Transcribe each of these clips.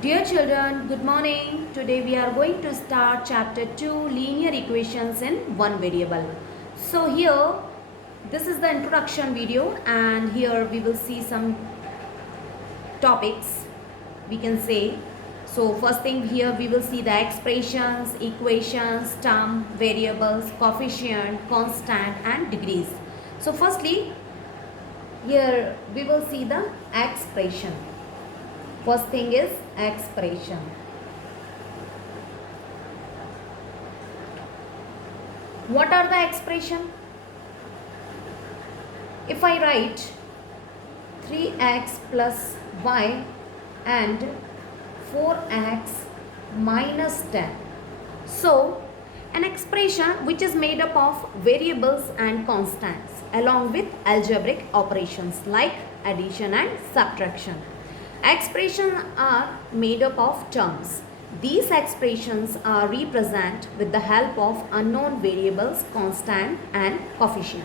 Dear children, good morning. Today we are going to start chapter 2 linear equations in one variable. So here this is the introduction video and here we will see some topics we can say. So first thing here we will see the expressions, equations, term, variables, coefficient, constant and degrees. So firstly here we will see the expression. First thing is expression. What are the expression? If I write 3x plus y and 4x minus 10. So, an expression which is made up of variables and constants along with algebraic operations like addition and subtraction. Expressions are made up of terms. These expressions are represented with the help of unknown variables, constant and coefficient.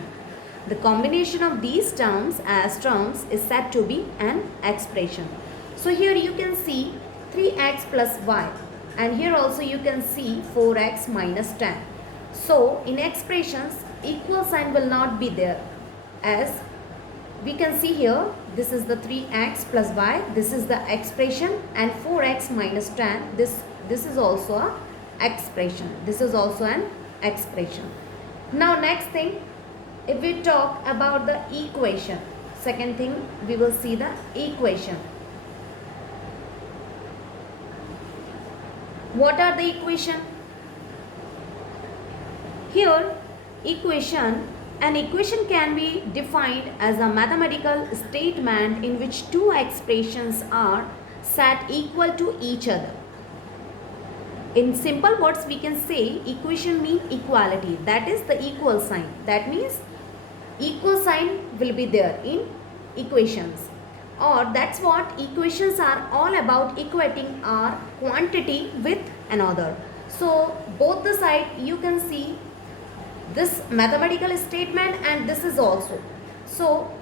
The combination of these terms as terms is said to be an expression. So here you can see 3x plus y and here also you can see 4x minus 10. So in expressions equal sign will not be there, as we can see here this is the 3x plus y, this is the expression, and 4x minus 10, this is also a expression, this is also an expression. Now next thing, if we talk about the equation, second thing we will see the equation. What are the equation? Here an equation can be defined as a mathematical statement in which two expressions are set equal to each other. In simple words we can say equation means equality, that is the equal sign. That means equal sign will be there in equations, or that's what equations are all about, equating our quantity with another. So both the side you can see this mathematical statement and this is also. So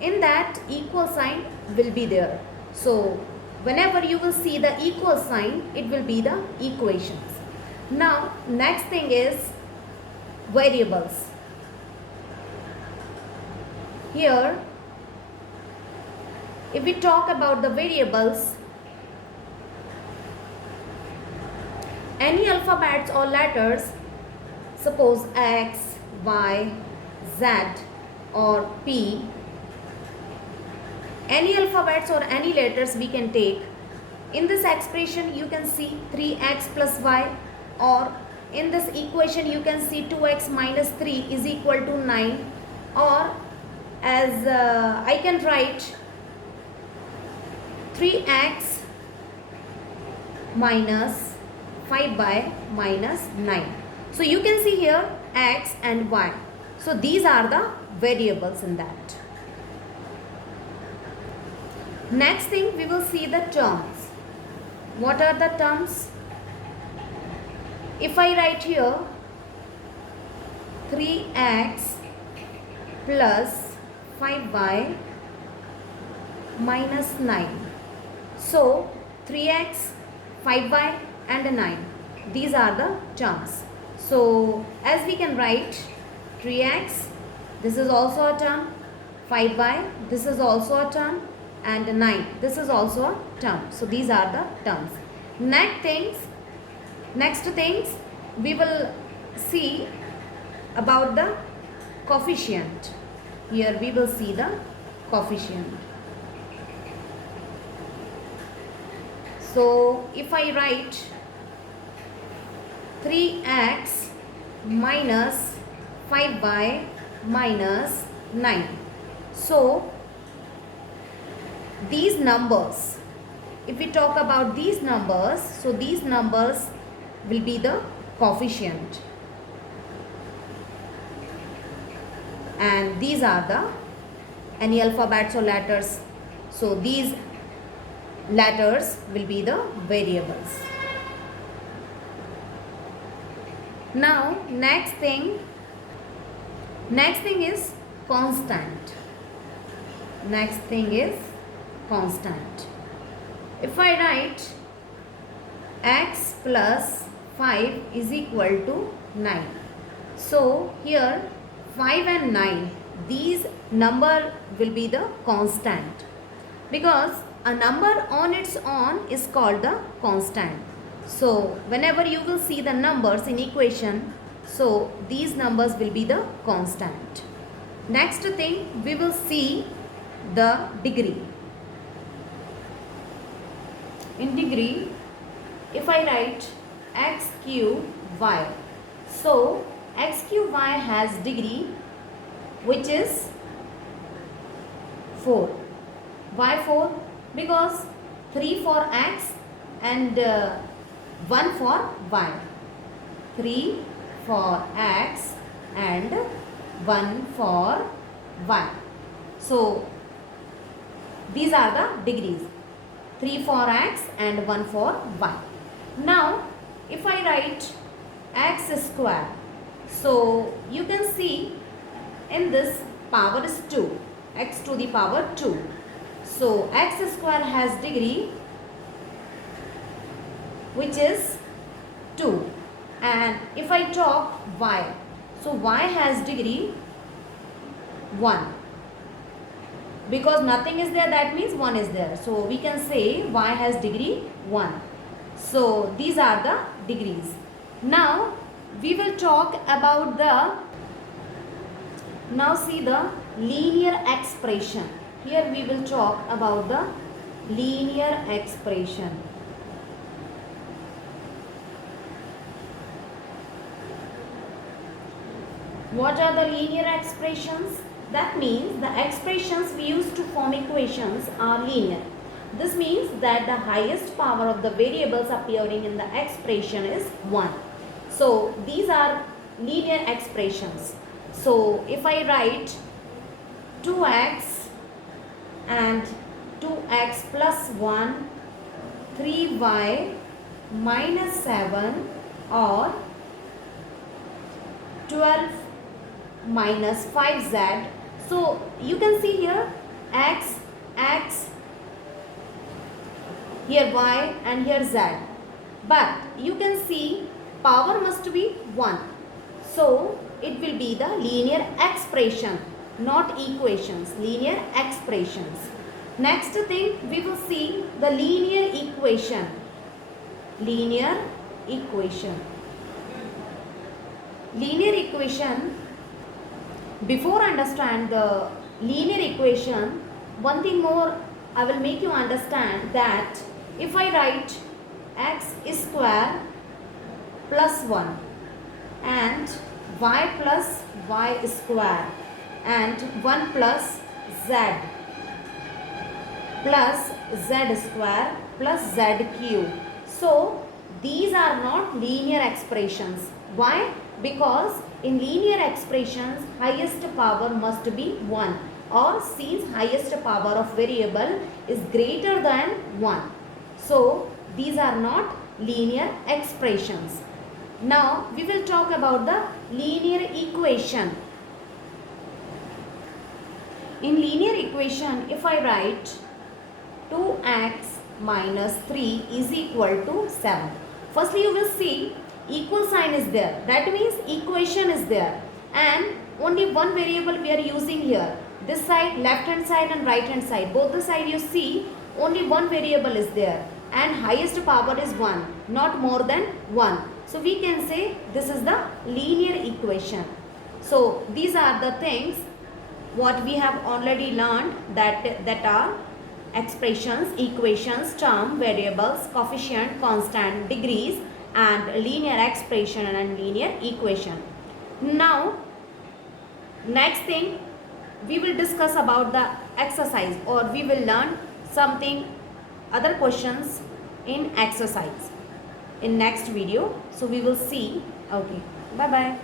in that equal sign will be there. So whenever you will see the equal sign, it will be the equations. Now next thing is variables. Here if we talk about the variables, any alphabets or letters, suppose X, Y, Z or P, any alphabets or any letters we can take. In this expression you can see 3x plus y, or in this equation you can see 2x minus 3 is equal to 9, or as I can write 3x minus 5y minus 9. So you can see here x and y. So these are the variables in that. Next thing we will see the terms. What are the terms? If I write here 3x plus 5y minus 9. So 3x, 5y and 9. These are the terms. So as we can write 3x, this is also a term, 5y, this is also a term, and 9, this is also a term. So these are the terms. Next things we will see about the coefficient. Here we will see the coefficient. So if I write 3x minus 5y minus 9. So these numbers, if we talk about these numbers, so these numbers will be the coefficient, and these are the any alphabets or letters. So these letters will be the variables. Now next thing is constant. Next thing is constant. If I write x plus 5 is equal to 9. So here 5 and 9, these number will be the constant, because a number on its own is called the constant. So whenever you will see the numbers in equation, so these numbers will be the constant. Next thing, we will see the degree. In degree, if I write x cube y, so x cube y has degree which is 4. Why 4? Because 3 for x and 1 for y. 3 for x and 1 for y. So these are the degrees. 3 for x and 1 for y. Now if I write x square, so you can see in this power is 2, x to the power 2. So x square has degree which is 2. And if I talk y, so y has degree 1. Because nothing is there, that means 1 is there. So we can say y has degree 1. So these are the degrees. Now we will talk about now see the linear expression. Here we will talk about the linear expression. What are the linear expressions? That means the expressions we use to form equations are linear. This means that the highest power of the variables appearing in the expression is 1. So these are linear expressions. So if I write 2x and 2x plus 1, 3y minus 7 or 12 minus 5z. So you can see here x, here y and here z. But you can see power must be 1. So it will be the linear expression, not equations, linear expressions. Next thing, we will see the linear equation. Linear equation. Linear equation, before understand the linear equation, one thing more I will make you understand that if I write x square plus 1 and y plus y square and 1 plus z square plus z cube. So these are not linear expressions. Why? Because in linear expressions highest power must be 1, or since highest power of variable is greater than 1. So these are not linear expressions. Now we will talk about the linear equation. In linear equation, if I write 2x minus 3 is equal to 7. Firstly you will see equal sign is there. That means equation is there. And only one variable we are using here. This side, left hand side and right hand side. Both the side you see only one variable is there. And highest power is 1. Not more than 1. So we can say this is the linear equation. So these are the things what we have already learned, that are expressions, equations, term, variables, coefficient, constant, degrees and linear expression and linear equation. Now next thing we will discuss about the exercise, or we will learn something other questions in exercise in next video. So we will see. Okay, bye bye.